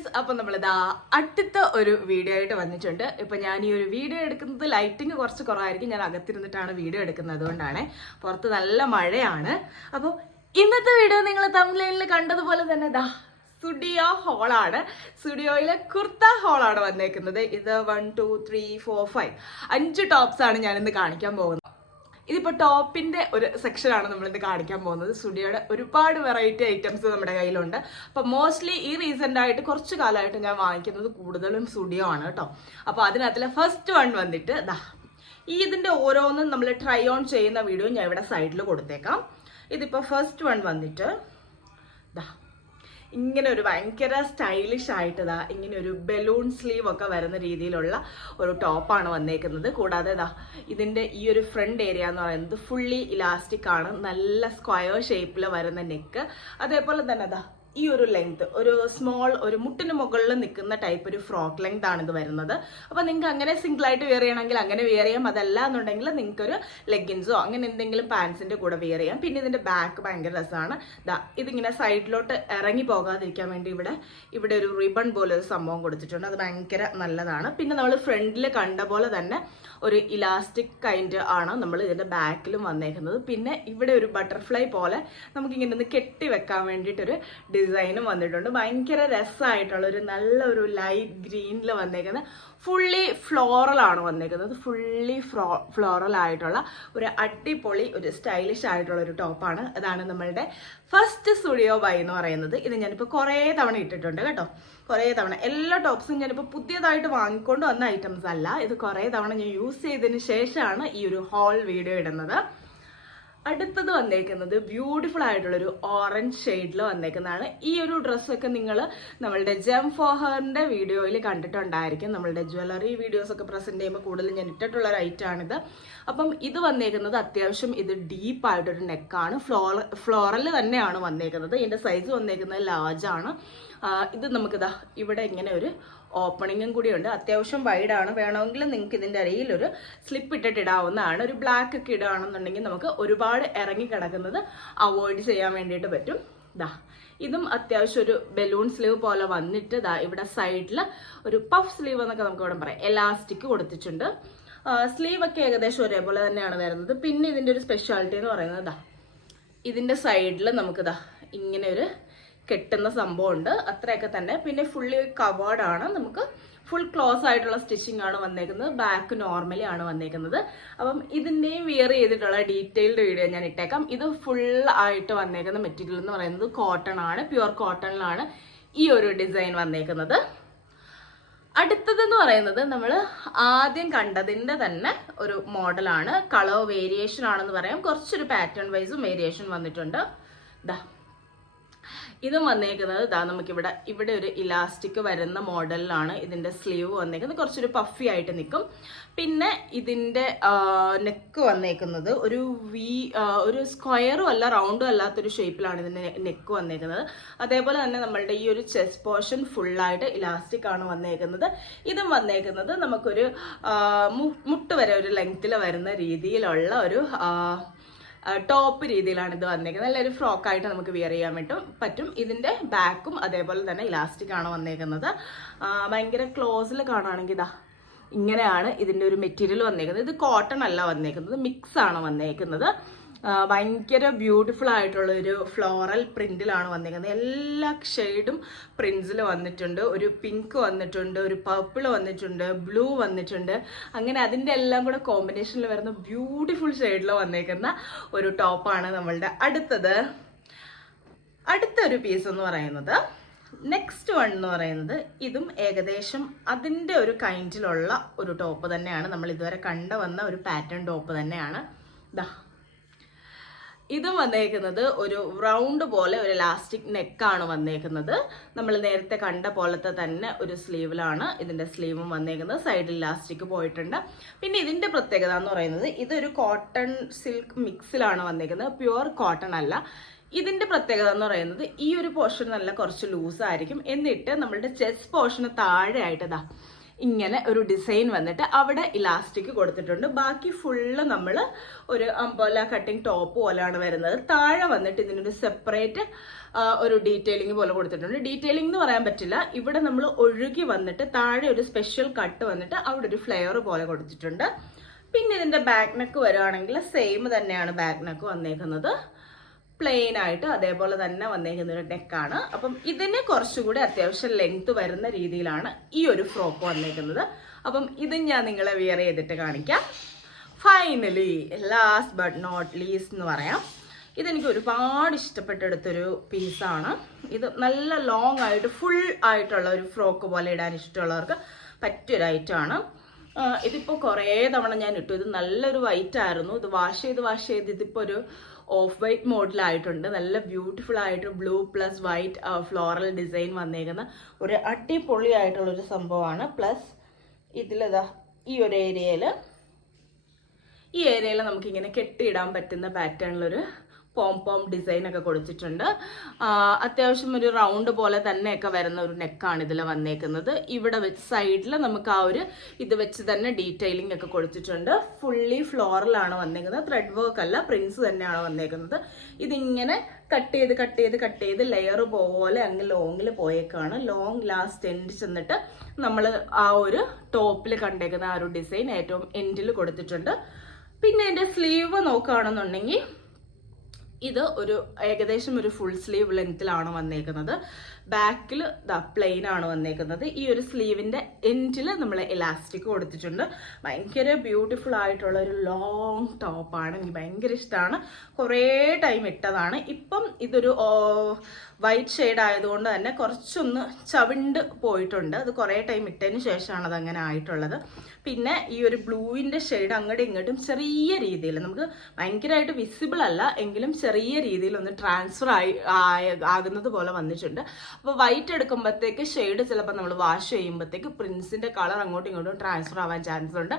Guys, അപ്പം നമ്മളിതാ അടുത്ത ഒരു വീഡിയോ ആയിട്ട് വന്നിട്ടുണ്ട്. ഇപ്പം ഞാൻ ഈ ഒരു വീഡിയോ എടുക്കുന്നത് ലൈറ്റിങ് കുറച്ച് കുറവായിരിക്കും. ഞാൻ അകത്തിരുന്നിട്ടാണ് വീഡിയോ എടുക്കുന്നത്, അതുകൊണ്ടാണ്. പുറത്ത് നല്ല മഴയാണ്. അപ്പോൾ ഇന്നത്തെ വീഡിയോ നിങ്ങൾ തമിഴ്നാട്ടിൽ കണ്ടതുപോലെ തന്നെ ദാ സ്റ്റുഡിയോ ഹോളാണ്. സ്റ്റുഡിയോയിലെ കുർത്ത ഹോളാണ് വന്നേക്കുന്നത്. ഇത് 1 2 3 4 5 5 ടോപ്സ് ആണ് ഞാനിന്ന് കാണിക്കാൻ പോകുന്നത്. ഇതിപ്പോൾ ടോപ്പിന്റെ ഒരു സെക്ഷനാണ് നമ്മളിത് കാണിക്കാൻ പോകുന്നത്. സ്റ്റുഡിയോയുടെ ഒരുപാട് വെറൈറ്റി ഐറ്റംസ് നമ്മുടെ കയ്യിലുണ്ട്. അപ്പം മോസ്റ്റ്ലി ഈ റീസെന്റ് ആയിട്ട് കുറച്ച് കാലമായിട്ട് ഞാൻ വാങ്ങിക്കുന്നത് കൂടുതലും സ്റ്റുഡിയോ ആണ് കേട്ടോ. അപ്പോൾ അതിനകത്തിലെ ഫസ്റ്റ് വൺ വന്നിട്ട് ദാ ഇതിന്റെ ഓരോന്നും നമ്മൾ ട്രൈ ഓൺ ചെയ്യുന്ന വീഡിയോ ഞാൻ ഇവിടെ സൈഡിൽ കൊടുത്തേക്കാം. ഇതിപ്പോൾ ഫസ്റ്റ് വൺ വന്നിട്ട് ദാ ഇങ്ങനെ ഒരു ഭയങ്കര സ്റ്റൈലിഷ് ആയിട്ട് ഇങ്ങനെ ഒരു ബലൂൺ സ്ലീവ് ഒക്കെ വരുന്ന രീതിയിലുള്ള ഒരു ടോപ്പാണ് വന്നേക്കുന്നത്. കൂടാതെ ഇതിന്റെ ഈ ഒരു ഫ്രണ്ട് ഏരിയ എന്ന് പറയുന്നത് ഫുള്ളി ഇലാസ്റ്റിക് ആണ്. നല്ല സ്ക്വയർ ഷേപ്പിൽ വരുന്ന നെക്ക്, അതേപോലെ തന്നെ ഈ ഒരു ലെങ്ത് ഒരു സ്മോൾ ഒരു മുട്ടിന് മുകളിൽ നിൽക്കുന്ന ടൈപ്പ് ഒരു ഫ്രോക്ക് ലെങ്ത് ആണ് ഇത് വരുന്നത്. അപ്പോൾ നിങ്ങൾക്ക് അങ്ങനെ സിംഗിൾ ആയിട്ട് വെയർ ചെയ്യണമെങ്കിൽ അങ്ങനെ വെയർ ചെയ്യാം. അതല്ല എന്നുണ്ടെങ്കിൽ നിങ്ങൾക്ക് ഒരു ലെഗിൻസോ അങ്ങനെ എന്തെങ്കിലും പാൻസിന്റെ കൂടെ വെയർ ചെയ്യാം. പിന്നെ ഇതിന്റെ ബാക്ക് ഭയങ്കര രസമാണ്. ഇതിങ്ങനെ സൈഡിലോട്ട് ഇറങ്ങി പോകാതിരിക്കാൻ വേണ്ടി ഇവിടെ ഒരു റിബൺ പോലെ ഒരു സംഭവം കൊടുത്തിട്ടുണ്ട്. അത് ഭയങ്കര നല്ലതാണ്. പിന്നെ നമ്മൾ ഫ്രണ്ടിൽ കണ്ട പോലെ തന്നെ ഒരു ഇലാസ്റ്റിക് കൈൻഡ് ആണ് നമ്മൾ ഇതിന്റെ ബാക്കിലും വന്നേക്കുന്നത്. പിന്നെ ഇവിടെ ഒരു ബട്ടർഫ്ലൈ പോലെ നമുക്കിങ്ങനെ ഒന്ന് കെട്ടി വെക്കാൻ വേണ്ടിയിട്ടൊരു ഡിസൈനും വന്നിട്ടുണ്ട്. ഭയങ്കര രസമായിട്ടുള്ള ഒരു നല്ലൊരു ലൈറ്റ് ഗ്രീനിൽ വന്നേക്കുന്നത് ഫുള്ളി ഫ്ലോറൽ ആണ് വന്നേക്കുന്നത്. ഫുള്ളി ഫ്ലോറൽ ആയിട്ടുള്ള ഒരു അടിപൊളി ഒരു സ്റ്റൈലിഷ് ആയിട്ടുള്ള ഒരു ടോപ്പാണ്. അതാണ് നമ്മളുടെ ഫസ്റ്റ് സ്റ്റുഡിയോ ബൈ എന്ന് പറയുന്നത്. ഇത് ഞാനിപ്പോൾ കുറേ തവണ ഇട്ടിട്ടുണ്ട് കേട്ടോ. കുറേ തവണ എല്ലാ ടോപ്സും ഞാനിപ്പോൾ പുതിയതായിട്ട് വാങ്ങിക്കൊണ്ട് വന്ന ഐറ്റംസ് അല്ല. ഇത് കുറേ തവണ ഞാൻ യൂസ് ചെയ്തതിന് ശേഷമാണ് ഈ ഒരു ഹോൾ വീഡിയോ ഇടുന്നത്. അടുത്തത് വന്നേക്കുന്നത് ബ്യൂട്ടിഫുൾ ആയിട്ടുള്ളൊരു ഓറഞ്ച് ഷെയ്ഡിൽ വന്നേക്കുന്നതാണ്. ഈ ഒരു ഡ്രസ്സൊക്കെ നിങ്ങൾ നമ്മളുടെ ജെം ഫോഹറിന്റെ വീഡിയോയിൽ കണ്ടിട്ടുണ്ടായിരിക്കും. നമ്മളുടെ ജ്വല്ലറി വീഡിയോസൊക്കെ പ്രസന്റ് ചെയ്യുമ്പോൾ കൂടുതൽ ഞാൻ ഇട്ടിട്ടുള്ള ഒരു ഐറ്റമാണിത്. അപ്പം ഇത് വന്നേക്കുന്നത് അത്യാവശ്യം ഇത് ഡീപ്പായിട്ടൊരു നെക്കാണ്. ഫ്ലോറൽ തന്നെയാണ് വന്നേക്കുന്നത്. ഇതിന്റെ സൈസ് വന്നേക്കുന്നത് ലാർജാണ്. ഇത് നമുക്കിതാ ഇവിടെ ഇങ്ങനെ ഒരു ഓപ്പണിങ്ങും കൂടി ഉണ്ട്. അത്യാവശ്യം വൈഡാണ്. വേണമെങ്കിൽ നിങ്ങൾക്ക് ഇതിൻ്റെ അടിയിൽ ഒരു സ്ലിപ്പ് ഇടാവുന്നതാണ്. ഒരു ബ്ലാക്ക് ഒക്കെ ഇടുകയാണെന്നുണ്ടെങ്കിൽ നമുക്ക് ഒരുപാട് ഇറങ്ങി കിടക്കുന്നത് അവോയ്ഡ് ചെയ്യാൻ വേണ്ടിയിട്ട് പറ്റും. ഇതും അത്യാവശ്യം ഒരു ബലൂൺ സ്ലീവ് പോലെ വന്നിട്ട് ഇവിടെ സൈഡിൽ ഒരു പഫ് സ്ലീവ് എന്നൊക്കെ നമുക്ക് ഇവിടെ പറയാം. എലാസ്റ്റിക് കൊടുത്തിട്ടുണ്ട്. സ്ലീവ് ഒക്കെ ഏകദേശം ഒരേപോലെ തന്നെയാണ് വരുന്നത്. പിന്നെ ഇതിൻ്റെ ഒരു സ്പെഷ്യാലിറ്റി എന്ന് പറയുന്നത് ഇതിൻ്റെ സൈഡിൽ നമുക്ക് ഇങ്ങനെ ഒരു കെട്ടുന്ന സംഭവം ഉണ്ട്. അത്രയൊക്കെ തന്നെ. പിന്നെ ഫുള്ളി കവേർഡ് ആണ്. നമുക്ക് ഫുൾ ക്ലോസ് ആയിട്ടുള്ള സ്റ്റിച്ചിങ് ആണ് വന്നേക്കുന്നത്. ബാക്ക് നോർമലി ആണ് വന്നേക്കുന്നത്. അപ്പം ഇതിൻ്റെയും വിയർ ചെയ്തിട്ടുള്ള ഡീറ്റെയിൽഡ് വീഡിയോ ഞാൻ ഇട്ടേക്കാം. ഇത് ഫുൾ ആയിട്ട് വന്നേക്കുന്ന മെറ്റീരിയൽ എന്ന് പറയുന്നത് കോട്ടൺ ആണ്. പ്യുവർ കോട്ടണിലാണ് ഈ ഒരു ഡിസൈൻ വന്നേക്കുന്നത്. അടുത്തതെന്ന് പറയുന്നത് നമ്മൾ ആദ്യം കണ്ടതിൻ്റെ തന്നെ ഒരു മോഡലാണ്. കളർ വേരിയേഷൻ ആണെന്ന് പറയാം. കുറച്ചൊരു പാറ്റേൺ വൈസും വേരിയേഷൻ വന്നിട്ടുണ്ട്. ഇതും വന്നേക്കുന്നത് നമുക്കിവിടെ ഒരു ഇലാസ്റ്റിക് വരുന്ന മോഡലിലാണ് ഇതിന്റെ സ്ലീവ് വന്നേക്കുന്നത്. കുറച്ചൊരു പഫി ആയിട്ട് നിൽക്കും. പിന്നെ ഇതിന്റെ നെക്ക് വന്നേക്കുന്നത് ഒരു സ്ക്വയറും അല്ല റൗണ്ടും അല്ലാത്തൊരു ഷേപ്പിലാണ് ഇതിന്റെ നെക്ക് വന്നേക്കുന്നത്. അതേപോലെ തന്നെ നമ്മളുടെ ഈ ഒരു ചെസ്റ്റ് പോർഷൻ ഫുള്ളായിട്ട് ഇലാസ്റ്റിക് ആണ് വന്നേക്കുന്നത്. ഇതും വന്നേക്കുന്നത് നമുക്കൊരു മുട്ട് വരെ ഒരു ലെങ്ത്തിൽ വരുന്ന രീതിയിലുള്ള ഒരു ടോപ്പ് രീതിയിലാണ് ഇത് വന്നേക്കുന്നത്. നല്ലൊരു ഫ്രോക്കായിട്ട് നമുക്ക് വിയർ ചെയ്യാൻ പറ്റും. ഇതിന്റെ ബാക്കും അതേപോലെ തന്നെ ഇലാസ്റ്റിക് ആണ് വന്നേക്കുന്നത്. ഭയങ്കര ക്ലോസിൽ കാണുകയാണെങ്കിൽ ഇങ്ങനെയാണ് ഇതിന്റെ ഒരു മെറ്റീരിയൽ വന്നേക്കുന്നത്. ഇത് കോട്ടൺ അല്ല വന്നേക്കുന്നത്, മിക്സ് ആണ് വന്നേക്കുന്നത്. ഭയങ്കര ബ്യൂട്ടിഫുൾ ആയിട്ടുള്ള ഒരു ഫ്ലോറൽ പ്രിന്റിലാണ് വന്നിരിക്കുന്നത്. എല്ലാ ഷെയ്ഡും പ്രിന്റ്സിൽ വന്നിട്ടുണ്ട്. ഒരു പിങ്ക് വന്നിട്ടുണ്ട്, ഒരു പർപ്പിൾ വന്നിട്ടുണ്ട്, ബ്ലൂ വന്നിട്ടുണ്ട്. അങ്ങനെ അതിൻ്റെ എല്ലാം കൂടെ കോമ്പിനേഷനിൽ വരുന്ന ബ്യൂട്ടിഫുൾ ഷെയ്ഡിൽ വന്നേക്കുന്ന ഒരു ടോപ്പാണ് നമ്മളുടെ അടുത്തൊരു പീസ് എന്ന് പറയുന്നത്. നെക്സ്റ്റ് വൺ എന്ന് പറയുന്നത് ഇതും ഏകദേശം അതിൻ്റെ ഒരു കൈൻഡിലുള്ള ഒരു ടോപ്പ് തന്നെയാണ്. നമ്മൾ ഇതുവരെ കണ്ടുവന്ന ഒരു പാറ്റേൺ ടോപ്പ് തന്നെയാണ്. ഇതും വന്നേക്കുന്നത് ഒരു റൗണ്ട് പോലെ ഒരു ഇലാസ്റ്റിക് നെക്കാണ് വന്നേക്കുന്നത്. നമ്മൾ നേരത്തെ കണ്ട പോലത്തെ തന്നെ ഒരു സ്ലീവിലാണ് ഇതിന്റെ സ്ലീവും വന്നേക്കുന്നത്. സൈഡിൽ ഇലാസ്റ്റിക് പോയിട്ടുണ്ട്. പിന്നെ ഇതിന്റെ പ്രത്യേകത എന്ന് പറയുന്നത് ഇതൊരു കോട്ടൺ സിൽക്ക് മിക്സിലാണ് വന്നേക്കുന്നത്. പ്യുവർ കോട്ടൺ അല്ല. ഇതിന്റെ പ്രത്യേകത എന്ന് പറയുന്നത് ഈ ഒരു പോർഷൻ നല്ല കുറച്ച് ലൂസായിരിക്കും. എന്നിട്ട് നമ്മളുടെ ചെസ്റ്റ് പോർഷന് താഴെ ആയിട്ട് ഇങ്ങനെ ഒരു ഡിസൈൻ വന്നിട്ട് അവിടെ ഇലാസ്റ്റിക് കൊടുത്തിട്ടുണ്ട്. ബാക്കി ഫുള്ള് നമ്മൾ ഒരു അംബ്രല്ല കട്ടിങ് ടോപ്പ് പോലെയാണ് വരുന്നത്. താഴെ വന്നിട്ട് ഇതിനൊരു സെപ്പറേറ്റ് ഒരു ഡീറ്റെയിലിംഗ് പോലെ കൊടുത്തിട്ടുണ്ട്. ഡീറ്റെയിലിംഗ് എന്ന് പറയാൻ പറ്റില്ല, ഇവിടെ നമ്മൾ ഒഴുകി വന്നിട്ട് താഴെ ഒരു സ്പെഷ്യൽ കട്ട് വന്നിട്ട് അവിടെ ഒരു ഫ്ലെയർ പോലെ കൊടുത്തിട്ടുണ്ട്. പിന്നെ ഇതിന്റെ ബാക്ക് നെക്ക് വരുവാണെങ്കിൽ സെയിം തന്നെയാണ് ബാക്ക് നെക്ക് വന്നേക്കുന്നത്, പ്ലെയിൻ ആയിട്ട് അതേപോലെ തന്നെ വന്നേക്കുന്ന ഒരു നെക്കാണ്. അപ്പം ഇതിന് കുറച്ചുകൂടി അത്യാവശ്യം ലെങ്ത് വരുന്ന രീതിയിലാണ് ഈ ഒരു ഫ്രോക്ക് വന്നേക്കുന്നത്. അപ്പം ഇതും ഞാൻ നിങ്ങളെ വിയർ ചെയ്തിട്ട് കാണിക്കാം. Finally last but not least എന്ന് പറയാം, ഇതെനിക്ക് ഒരുപാട് ഇഷ്ടപ്പെട്ടെടുത്തൊരു പീസാണ്. ഇത് നല്ല ലോങ് ആയിട്ട് ഫുൾ ആയിട്ടുള്ള ഒരു ഫ്രോക്ക് പോലെ ഇടാൻ ഇഷ്ടമുള്ളവർക്ക് പറ്റിയൊരു ഐറ്റമാണ്. ഇതിപ്പോൾ കുറേ തവണ ഞാൻ ഇട്ടു. ഇത് നല്ലൊരു വൈറ്റ് ആയിരുന്നു. ഇത് വാഷ് ചെയ്ത് ഇതിപ്പോൾ ഒരു ഓഫ് വൈറ്റ് മോഡലായിട്ടുണ്ട്. നല്ല ബ്യൂട്ടിഫുൾ ആയിട്ട് blue plus white floral design വന്നേക്കുന്ന ഒരു അടിപൊളിയായിട്ടുള്ളൊരു സംഭവമാണ്. പ്ലസ് ഇതിലിതാ ഈ ഒരു ഏരിയയിൽ നമുക്കിങ്ങനെ കെട്ടിയിടാൻ പറ്റുന്ന പാറ്റേണിലൊരു പോം ഡിസൈൻ ഒക്കെ കൊടുത്തിട്ടുണ്ട്. അത്യാവശ്യം ഒരു റൗണ്ട് പോലെ തന്നെയൊക്കെ വരുന്ന ഒരു നെക്കാണ് ഇതിൽ വന്നേക്കുന്നത്. ഇവിടെ വെച്ച് സൈഡിൽ നമുക്ക് ആ ഒരു ഇത് വെച്ച് തന്നെ ഡീറ്റെയിലിംഗ് ഒക്കെ കൊടുത്തിട്ടുണ്ട്. ഫുള്ളി ഫ്ലോറലാണ് വന്നേക്കുന്നത്, ത്രെഡ് വർക്ക് അല്ല, പ്രിൻസ് തന്നെയാണ് വന്നേക്കുന്നത്. ഇതിങ്ങനെ കട്ട് ചെയ്ത് ലെയർ പോലെ അങ്ങ് ലോങ്ങിൽ പോയേക്കാണ്. ലോങ് ലാസ്റ്റ് എൻഡ് ചെന്നിട്ട് നമ്മൾ ആ ഒരു ടോപ്പിൽ കണ്ടേക്കുന്ന ആ ഒരു ഡിസൈൻ ഏറ്റവും എൻഡിൽ കൊടുത്തിട്ടുണ്ട്. പിന്നെ എൻ്റെ സ്ലീവ് നോക്കുകയാണെന്നുണ്ടെങ്കിൽ ഇത് ഒരു ഏകദേശം ഒരു ഫുൾ സ്ലീവ് ലെങ്ത്തിലാണ് വന്നേക്കുന്നത്. ബാക്കിൽ പ്ലെയിൻ ആണ് വന്നേക്കുന്നത്. ഈ ഒരു സ്ലീവിന്റെ എൻഡിൽ നമ്മൾ എലാസ്റ്റിക് കൊടുത്തിട്ടുണ്ട്. ഭയങ്കര ബ്യൂട്ടിഫുൾ ആയിട്ടുള്ള ഒരു ലോങ് ടോപ്പാണ്, എനിക്ക് ഭയങ്കര ഇഷ്ടമാണ്. കുറേ ടൈം ഇട്ടതാണ്. ഇപ്പം ഇതൊരു വൈറ്റ് ഷെയ്ഡ് ആയതുകൊണ്ട് തന്നെ കുറച്ചൊന്ന് ചവിണ്ട് പോയിട്ടുണ്ട്. അത് കുറേ ടൈം ഇട്ടതിന് ശേഷമാണ് അത് അങ്ങനെ ആയിട്ടുള്ളത്. പിന്നെ ഈ ഒരു ബ്ലൂവിൻ്റെ ഷെയ്ഡ് അങ്ങോട്ടും ഇങ്ങോട്ടും ചെറിയ രീതിയിൽ, നമുക്ക് ഭയങ്കരമായിട്ട് വിസിബിൾ അല്ല എങ്കിലും ചെറിയ രീതിയിൽ ഒന്ന് ട്രാൻസ്ഫർ ആകുന്നത് പോലെ വന്നിട്ടുണ്ട്. അപ്പോൾ വൈറ്റ് എടുക്കുമ്പോഴത്തേക്ക് ഷെയ്ഡ് ചിലപ്പോൾ നമ്മൾ വാഷ് ചെയ്യുമ്പോഴത്തേക്ക് പ്രിൻസിൻ്റെ കളർ അങ്ങോട്ടും ഇങ്ങോട്ടും ട്രാൻസ്ഫർ ആവാൻ ചാൻസ് ഉണ്ട്.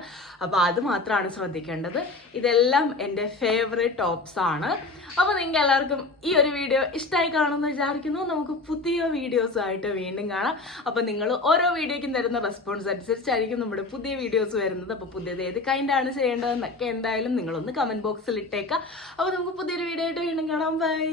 അപ്പോൾ അത് മാത്രമാണ് ശ്രദ്ധിക്കേണ്ടത്. ഇതെല്ലാം എൻ്റെ ഫേവറേറ്റ് ടോപ്സ് ആണ്. അപ്പോൾ നിങ്ങൾക്ക് എല്ലാവർക്കും ഈ ഒരു വീഡിയോ ഇഷ്ടമായി കാണുമെന്ന് വിചാരിക്കുന്നു. നമുക്ക് പുതിയ വീഡിയോസുമായിട്ട് വീണ്ടും കാണാം. അപ്പോൾ നിങ്ങൾ ഓരോ വീഡിയോയ്ക്കും തരുന്ന റെസ്പോൺസ് അനുസരിച്ചായിരിക്കും നമ്മുടെ പുതിയ വീഡിയോസ് വരുന്നത്. അപ്പോൾ പുതിയത് ഏത് കൈൻഡാണ് ചെയ്യേണ്ടതെന്നൊക്കെ എന്തായാലും നിങ്ങളൊന്ന് കമൻറ്റ് ബോക്സിൽ ഇട്ടേക്കാം. അപ്പോൾ നമുക്ക് പുതിയൊരു വീഡിയോ ആയിട്ട് വീണ്ടും കാണാം. ബൈ.